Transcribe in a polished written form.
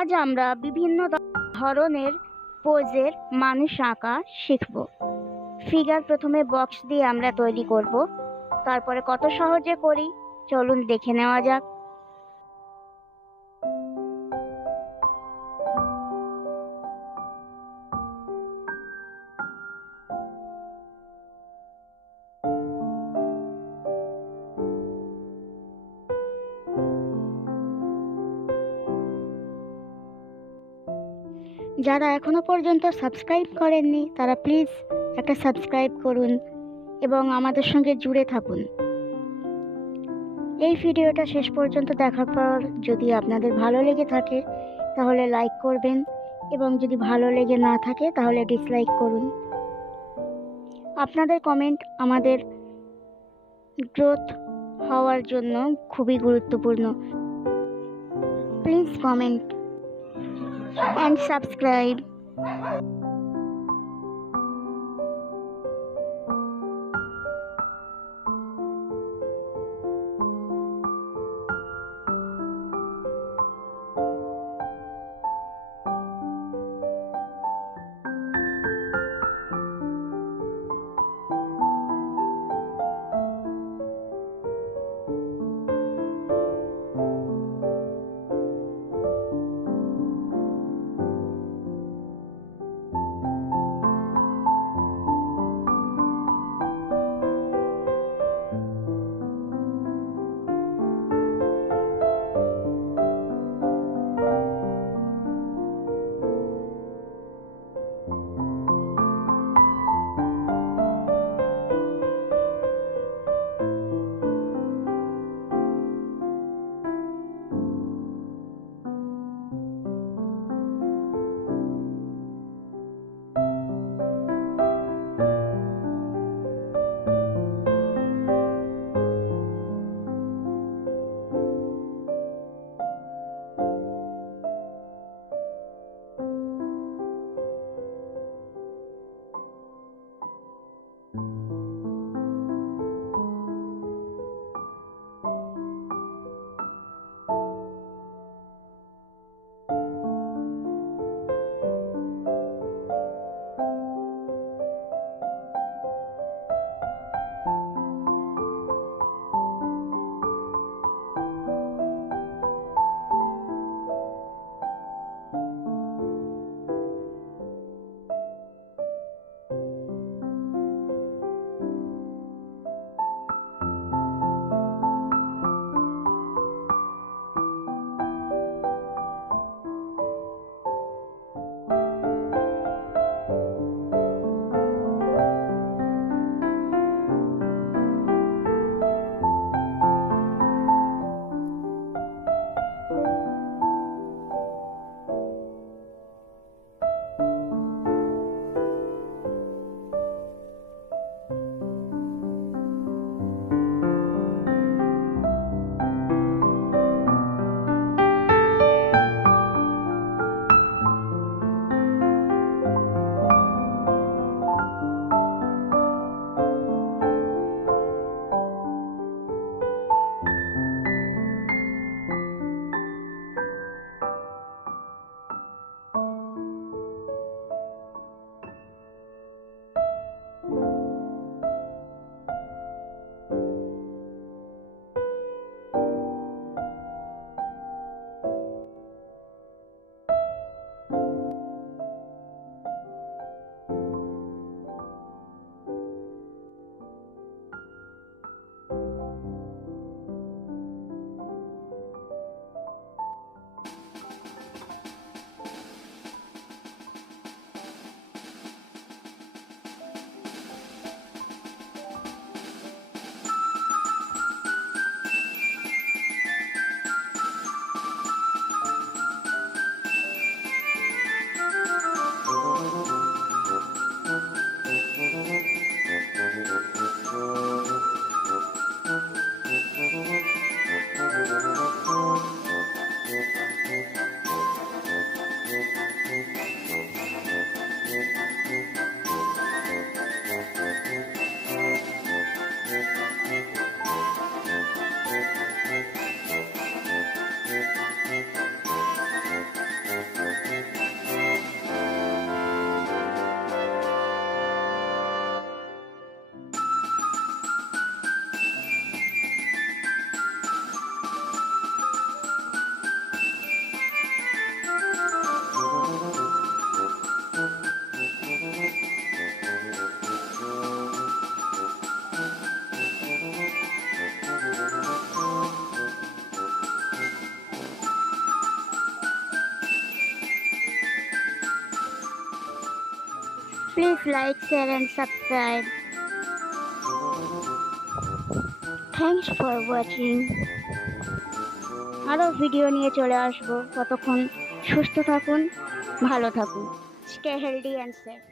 আজ আমরা বিভিন্ন ধরনের পোজের মানুষ আঁকা শিখব। ফিগার প্রথমে বক্স দিয়ে আমরা তৈরি করব, তারপরে কত সহজে করি চলুন দেখে নেওয়া যাক। যারা এখনো পর্যন্ত সাবস্ক্রাইব করেননি তারা প্লিজ একটা সাবস্ক্রাইব করুন এবং আমাদের সঙ্গে জুড়ে থাকুন। এই ভিডিওটা শেষ পর্যন্ত দেখার পর যদি আপনাদের ভালো লেগে থাকে তাহলে লাইক করবেন এবং যদি ভালো লেগে না থাকে তাহলে ডিসলাইক করুন। আপনাদের কমেন্ট আমাদের গ্রোথ হওয়ার জন্য খুবই গুরুত্বপূর্ণ। Please comment and subscribe. Please like, share and subscribe. Thanks for watching. আরও ভিডিও নিয়ে চলে আসবো। ততক্ষণ সুস্থ থাকুন, ভালো থাকুন। Stay healthy and safe.